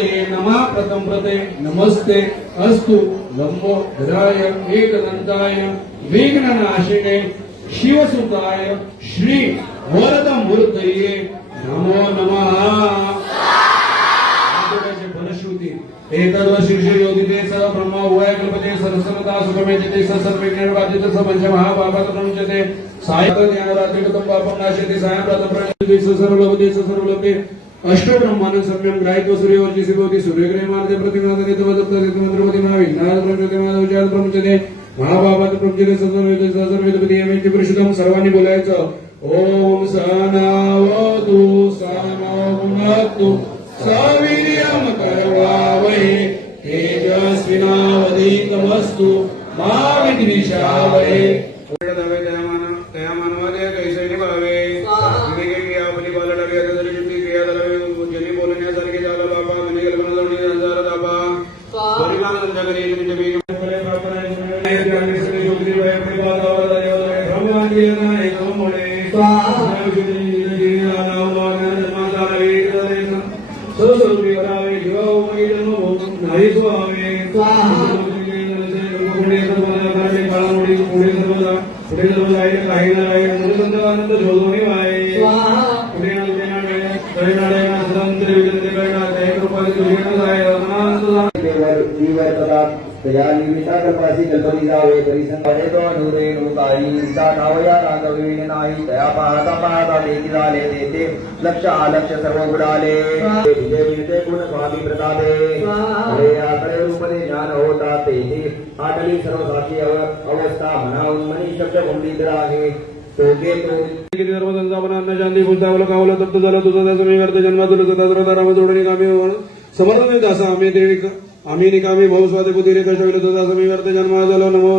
मूर्तये नमः प्रथम प्रते नमस्ते अस्तु लंबोदराय एकदंताय विघ्ननाशिने शिवसुताय श्री वरद मूर्तये नमो नमः। फलश्रुती एतद्व शीर्षयोदिते स ब्रह्मा उभय कल्पते सरस्वता सुखमेजते स सर्वज्ञानवादिते स पंचमहापापात् प्रमुच्यते सायं ज्ञानरात्रिगतं पापं नाशयते सायं प्रातः प्रयुज्यते स सर्वलोके स अष्टब्रह्मानं सम्यं ग्राहित्वा सूर्यवर्चसि भवति सूर्यग्रहे मार्गे प्रतिमादने तव दत्तस्य मंत्रपति महाविघ्नात् प्रमुच्यते महाविचारात् प्रमुच्यते महापापात् प्रमुच्यते स सर्ववेदपति यमेति पुरुषोत्तम सर्वांनी बोलायचं ओम सहनावतु सहनौ सवीर्यं करवावहै तेजस्विनावधीतमस्तु मा विद्विषावहै। कल्पसी कल्पनी जावे परिसं पडे तो अनुरे नुकारी सीता नावया राघवेन नाही दया पाहता पाहता देखी झाले देते लक्ष आलक्ष सर्व बुडाले विजय विजय गुण स्वामी प्रतापे अरे आकडे रूपदे ज्ञान होता तेथे आटली सर्व साक्षी अवस्था म्हणावून मनी शब्द गुंडीत राहे तोगे तो किती सर्वजन अन्न शांती पुस्तकावलं कावलं तप्त झालं तुझं त्याचं मी करते जन्मातुल सदाद्रता राम जोडणी कामी समर्थ दासा आम्ही निकामी भाऊस्वादे बुद्धीरे कष्ट विलो तुझा समी करते जन्मा झालो नमो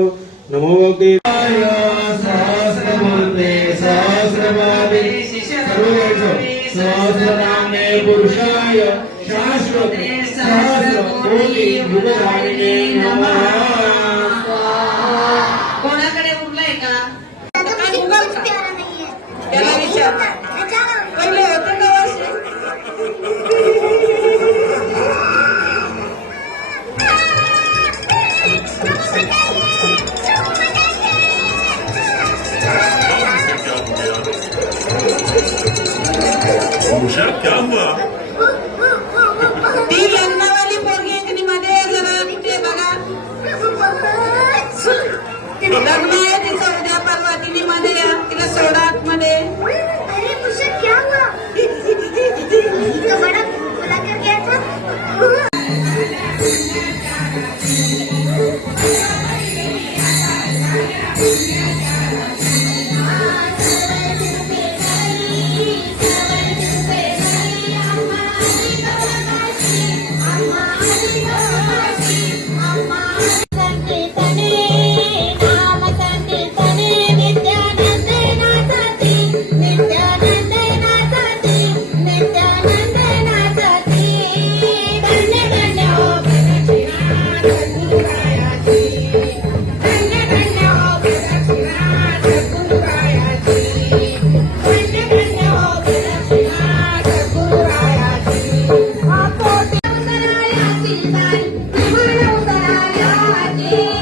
नमो भक्ती सहस्रमूर्ते सहस्रपादे सहस्रनामे पुरुषाय शाश्वते सहस्रकोटि युगधारिणे नमः। कोणाकडे उरलाय का त्याला विचार पहिले होतं का क्या हुआ? ती लग्नावाली पोरगी आहे मध्ये जरा ते बघा लग्न आहे तिचं उद्या परवा तिने मध्ये या तिला सोडा आतमध्ये Yeah.